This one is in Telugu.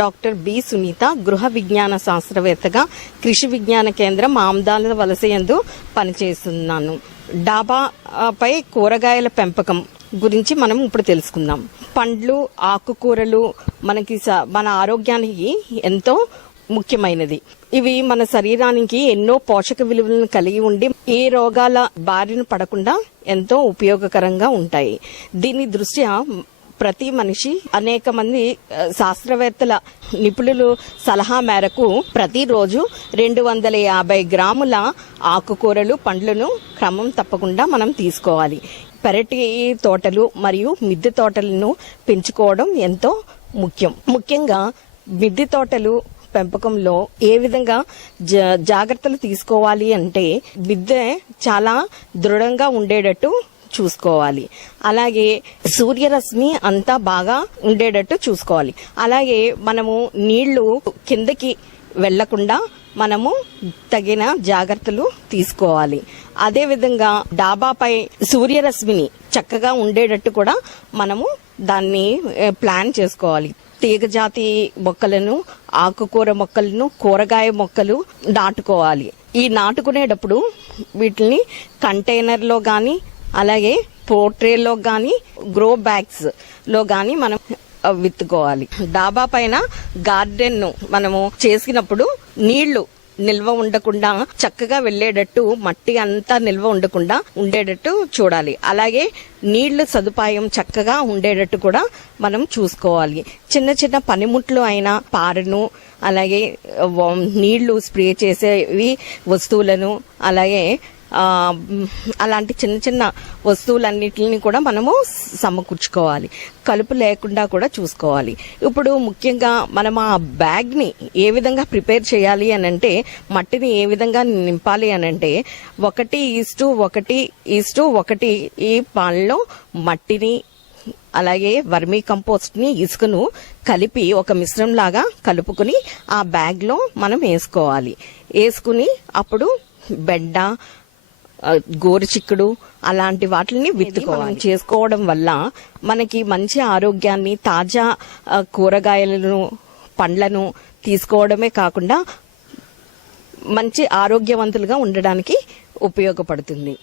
డాక్టర్ బి సునీత గృహ విజ్ఞాన శాస్త్రవేత్తగా కృషి విజ్ఞాన కేంద్రం ఆమ్దాల వలస యందు పనిచేస్తున్నాను. డాబాపై కూరగాయల పెంపకం గురించి మనం ఇప్పుడు తెలుసుకుందాం. పండ్లు ఆకుకూరలు మనకి స- మన ఆరోగ్యానికి ఎంతో ముఖ్యమైనది. ఇవి మన శరీరానికి ఎన్నో పోషక విలువలను కలిగి ఉండి ఏ రోగాల బారిన పడకుండా ఎంతో ఉపయోగకరంగా ఉంటాయి. దీని దృష్ట్యా ప్రతి మనిషి అనేక మంది శాస్త్రవేత్తల నిపుణులు సలహా మేరకు ప్రతిరోజు రెండు వందల యాభై గ్రాముల ఆకుకూరలు పండ్లను క్రమం తప్పకుండా మనం తీసుకోవాలి. పెరటి తోటలు మరియు మిద్దె తోటలను పెంచుకోవడం ఎంతో ముఖ్యం. ముఖ్యంగా మిద్దె తోటలు పెంపకంలో ఏ విధంగా జా- జాగ్రత్తలు తీసుకోవాలి అంటే మిద్దె చాలా దృఢంగా ఉండేటట్టు చూసుకోవాలి. అలాగే సూర్యరశ్మి అంతా బాగా ఉండేటట్టు చూసుకోవాలి. అలాగే మనము నీళ్ళు కిందకి వెళ్ళకుండా మనము తగిన జాగ్రత్తలు తీసుకోవాలి. అదే విధంగా డాబాపై సూర్యరశ్మిని చక్కగా ఉండేటట్టు కూడా మనము దాన్ని ప్లాన్ చేసుకోవాలి. తీగజాతి మొక్కలను ఆకుకూర మొక్కలను కూరగాయ మొక్కలు నాటుకోవాలి. ఈ నాటుకునేటప్పుడు వీటిని కంటైనర్లో కానీ అలాగే పోట్రేలో కానీ గ్రో బ్యాగ్స్లో కానీ మనం విత్తుకోవాలి. డాబా పైన గార్డెన్ను మనము చేసినప్పుడు నీళ్ళు నిల్వ ఉండకుండా చక్కగా వెళ్ళేటట్టు మట్టి అంతా నిల్వ ఉండకుండా ఉండేటట్టు చూడాలి. అలాగే నీళ్ళు సదుపాయం చక్కగా ఉండేటట్టు కూడా మనం చూసుకోవాలి. చిన్న చిన్న పనిముట్లు అయినా పారను అలాగే నీళ్ళు స్ప్రే చేసేవి వస్తువులను అలాగే అలాంటి చిన్న చిన్న వస్తువులన్నిటిని కూడా మనము సమకూర్చుకోవాలి. కలుపు లేకుండా కూడా చూసుకోవాలి. ఇప్పుడు ముఖ్యంగా మనం ఆ బ్యాగ్ని ఏ విధంగా ప్రిపేర్ చేయాలి అని అంటే మట్టిని ఏ విధంగా నింపాలి అని అంటే ఒకటి ఈస్టు ఒకటి ఈస్టు ఒకటి ఈ పాలలో మట్టిని అలాగే వర్మీ కంపోస్ట్ని ఇసుకను కలిపి ఒక మిశ్రమం లాగా కలుపుకుని ఆ బ్యాగ్లో మనం వేసుకోవాలి. వేసుకుని అప్పుడు బెడ్డ గోరుచిక్కుడు అలాంటి వాటిని విత్తుకోవాలి. చేసుకోవడం వల్ల మనకి మంచి ఆరోగ్యాన్ని తాజా కూరగాయలను పండ్లను తీసుకోవడమే కాకుండా మంచి ఆరోగ్యవంతులుగా ఉండడానికి ఉపయోగపడుతుంది.